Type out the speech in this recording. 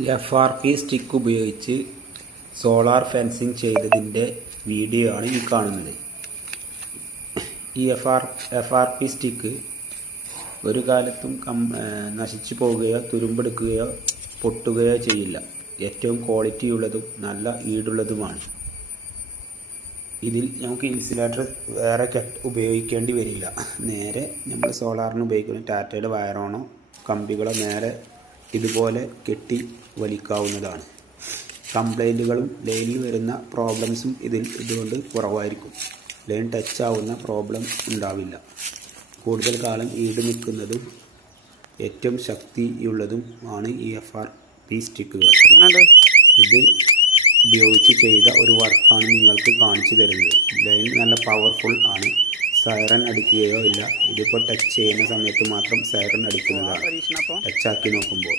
F R P stick ഉപയോഗിച്ച് solar fencing ചെയ്തതിന്റെ video ആണ് ഈ കാണുന്നത്. ഈ F R F R P stick ഒരു കാലത്തും കം നശിച്ചു പോവുകയോ തുരുമ്പെടുക്കുകയോ പൊട്ടുകയോ ചെയ്യില്ല. ഏറ്റവും ക്വാളിറ്റി ഉള്ളതും നല്ല ഈടുള്ളതുമാണ്. ഇതിൽ നമുക്ക് ഇൻസുലേറ്റർ വേറെ കെട്ട് ഉപയോഗിക്കേണ്ടി വരില്ല. നേരെ നമ്മൾ സോളാറിന് ഉപയോഗിക്കുന്ന ടാറ്റയുടെ വയറാണോ കമ്പികളോ നേരെ ഇതുപോലെ കെട്ടി വലിക്കാവുന്നതാണ്. കംപ്ലൈന്റുകളും ലൈനിൽ വരുന്ന പ്രോബ്ലംസും ഇതിൽ ഇതുകൊണ്ട് കുറവായിരിക്കും. ലൈൻ ടച്ച് ആവുന്ന പ്രോബ്ലം ഉണ്ടാവില്ല. കൂടുതൽ കാലം ഈട് നിൽക്കുന്നതും ഏറ്റവും ശക്തിയുള്ളതും ആണ് ഈ എഫ് ആർ പി സ്റ്റിക്കുകൾ. ഇത് ഉപയോഗിച്ച് ചെയ്ത ഒരു വർക്കാണ് നിങ്ങൾക്ക് കാണിച്ചു തരുന്നത്. ലൈൻ നല്ല പവർഫുൾ ആണ്. സൈറൺ അടിക്കുകയോ ഇല്ല. ഇതിപ്പോൾ ടച്ച് ചെയ്യുന്ന സമയത്ത് മാത്രം സൈറൺ അടിക്കുന്നതാണ്. ടച്ച് ആക്കി ടച്ചാക്കി നോക്കുമ്പോൾ.